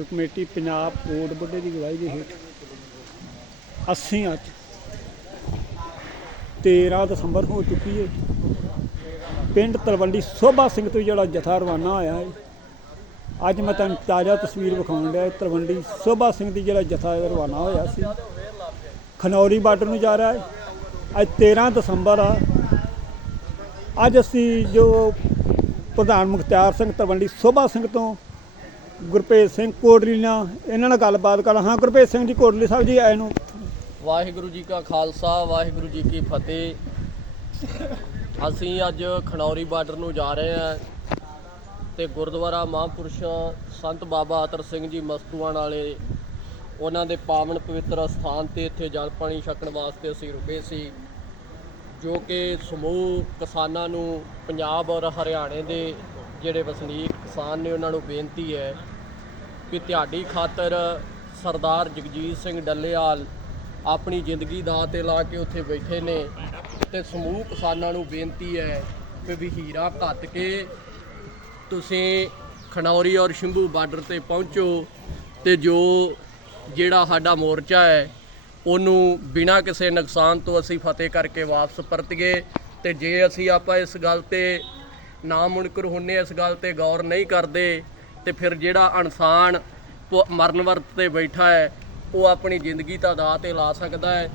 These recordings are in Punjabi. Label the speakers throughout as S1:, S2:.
S1: ਸੰਘਰਸ਼ ਕਮੇਟੀ ਪੰਜਾਬ ਕੋਟ ਬੁੱਢੇ ਦੀ ਅਗਵਾਈ ਦੇ ਹੇਠ 80 ਅੱਜ 13 ਦਸੰਬਰ ਹੋ ਚੁੱਕੀ ਹੈ। ਪਿੰਡ ਤਲਵੰਡੀ ਸੋਭਾ ਸਿੰਘ ਤੋਂ ਜਿਹੜਾ ਜਥਾ ਰਵਾਨਾ ਹੋਇਆ ਹੈ, ਅੱਜ ਮੈਂ ਤੁਹਾਨੂੰ ਤਾਜ਼ਾ ਤਸਵੀਰ ਵਿਖਾਉਣ ਡਿਆ ਤਲਵੰਡੀ ਸੋਭਾ ਸਿੰਘ ਦੀ ਜਿਹੜਾ ਜਥਾ ਰਵਾਨਾ ਹੋਇਆ ਸੀ। ਖਨੌਰੀ ਬਾਰਡਰ ਨੂੰ ਜਾ ਰਿਹਾ ਹੈ। ਅੱਜ 13 ਦਸੰਬਰ ਆ। ਅੱਜ ਅਸੀਂ ਜੋ ਪ੍ਰਧਾਨ ਮੁਖਤਿਆਰ ਸਿੰਘ ਤਲਵੰਡੀ ਸੋਭਾ ਸਿੰਘ ਤੋਂ ਗੁਰਪ੍ਰੀਤ ਸਿੰਘ ਕੋਟਲੀਆਂ ਇਹਨਾਂ ਨਾਲ ਗੱਲਬਾਤ ਕਰਾਂ ਹਾਂ, ਗੁਰਪ੍ਰੀਤ ਸਿੰਘ ਜੀ, ਕੋਟਲੀ ਸਾਹਿਬ ਜੀ ਆਏ ਨੂੰ।
S2: ਵਾਹਿਗੁਰੂ ਜੀ ਕਾ ਖਾਲਸਾ, ਵਾਹਿਗੁਰੂ ਜੀ ਕੀ ਫਤਿਹ। ਅਸੀਂ ਅੱਜ ਖਣੌਰੀ ਬਾਰਡਰ ਨੂੰ ਜਾ ਰਹੇ ਹਾਂ ਤੇ ਗੁਰਦੁਆਰਾ ਮਹਾਂਪੁਰਸ਼ ਸੰਤ ਬਾਬਾ ਅਤਰ ਸਿੰਘ ਜੀ ਮਸਤੂਆਣ ਵਾਲੇ ਉਹਨਾਂ ਦੇ ਪਾਵਨ ਪਵਿੱਤਰ ਸਥਾਨ ਤੇ ਇੱਥੇ ਜਲ ਪਾਣੀ ਛਕਣ ਵਾਸਤੇ ਅਸੀਂ ਰੁਕੇ ਸੀ, ਜੋ ਕਿ ਸਮੂਹ ਕਿਸਾਨਾਂ ਨੂੰ ਪੰਜਾਬ ਔਰ ਹਰਿਆਣੇ ਦੇ ਜਿਹੜੇ ਵਸਨੀਕ ਕਿਸਾਨ ਨੇ ਉਹਨਾਂ ਨੂੰ ਬੇਨਤੀ ਹੈ ਕਿ ਤੁਹਾਡੀ ਖਾਤਰ ਸਰਦਾਰ ਜਗਜੀਤ ਸਿੰਘ ਡੱਲੇਵਾਲ ਆਪਣੀ ਜ਼ਿੰਦਗੀ ਦਾ ਤੇ ਲਾ ਕੇ ਉੱਥੇ ਬੈਠੇ ਨੇ ਤੇ ਸਮੂਹ ਕਿਸਾਨਾਂ ਨੂੰ ਬੇਨਤੀ ਹੈ ਕਿ ਵਹੀਰਾ ਘੱਤ ਕੇ ਤੁਸੀਂ ਖਣੌਰੀ ਔਰ ਸ਼ੰਭੂ ਬਾਰਡਰ ਤੇ ਪਹੁੰਚੋ ਤੇ ਜੋ ਜਿਹੜਾ ਸਾਡਾ ਮੋਰਚਾ ਹੈ, ਉਹਨੂੰ ਬਿਨਾਂ ਕਿਸੇ ਨੁਕਸਾਨ ਤੋਂ ਅਸੀਂ ਫਤਿਹ ਕਰਕੇ ਵਾਪਸ ਪਰਤੀਏ ਤੇ ਜੇ ਅਸੀਂ ਆਪਾਂ ਇਸ ਗੱਲ ਤੇ ਨਾ ਮੁਨਕਰ ਹੁੰਨੇ ਇਸ ਗੱਲ ਤੇ ਗੌਰ ਨਹੀਂ ਕਰਦੇ ਤੇ ਫਿਰ ਜਿਹੜਾ ਇਨਸਾਨ ਮਰਨ ਵਰਤ ਤੇ ਬੈਠਾ ਹੈ, ਉਹ ਆਪਣੀ ਜ਼ਿੰਦਗੀ ਤਾਂ ਦਾਅ ਤੇ ਲਾ ਸਕਦਾ ਹੈ।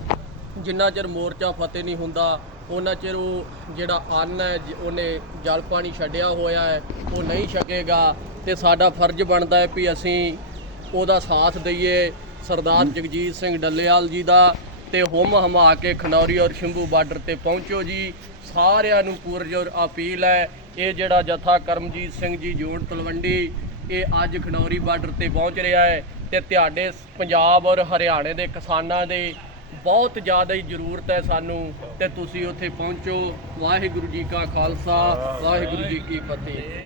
S2: ਜਿੰਨਾ ਚਿਰ ਮੋਰਚਾ ਫਤਿਹ ਨਹੀਂ ਹੁੰਦਾ ਉਹਨਾਂ ਚਿਰ ਉਹ ਜਿਹੜਾ ਅੰਨ ਹੈ, ਜ- ਉਹਨੇ ਜਲ ਪਾਣੀ ਛੱਡਿਆ ਹੋਇਆ ਹੈ, ਉਹ ਨਹੀਂ ਛਕੇਗਾ ਤੇ ਸਾਡਾ ਫਰਜ਼ ਬਣਦਾ ਹੈ ਵੀ ਅਸੀਂ ਉਹਦਾ ਸਾਥ ਦਈਏ। ਸਰਦਾਰ ਜਗਜੀਤ ਸਿੰਘ ਡੱਲੇਵਾਲ ਜੀ ਦਾ ਤੇ ਹੁਮ ਹਮਾ ਕੇ ਖਨੌਰੀ ਔਰ ਸ਼ੰਭੂ ਬਾਰਡਰ ਤੇ ਪਹੁੰਚੋ ਜੀ। ਸਾਰਿਆਂ ਨੂੰ ਪੁਰਜੋਰ ਅਪੀਲ ਹੈ ਇਹ ਜਿਹੜਾ ਜਥਾ ਕਰਮਜੀਤ ਸਿੰਘ ਜੀ ਜੋੜ ਤਲਵੰਡੀ, ਇਹ ਅੱਜ ਖਨੌਰੀ ਬਾਰਡਰ ਤੇ ਪਹੁੰਚ ਰਿਹਾ ਹੈ ਤੇ ਤੁਹਾਡੇ ਪੰਜਾਬ ਔਰ ਹਰਿਆਣੇ ਦੇ ਕਿਸਾਨਾਂ ਦੇ ਬਹੁਤ ਜ਼ਿਆਦਾ ਹੀ ਜ਼ਰੂਰਤ ਹੈ ਸਾਨੂੰ ਤੇ ਤੁਸੀਂ ਉੱਥੇ ਪਹੁੰਚੋ। ਵਾਹਿਗੁਰੂ ਜੀ ਕਾ ਖਾਲਸਾ, ਵਾਹਿਗੁਰੂ ਜੀ ਕੀ ਫਤਿਹ।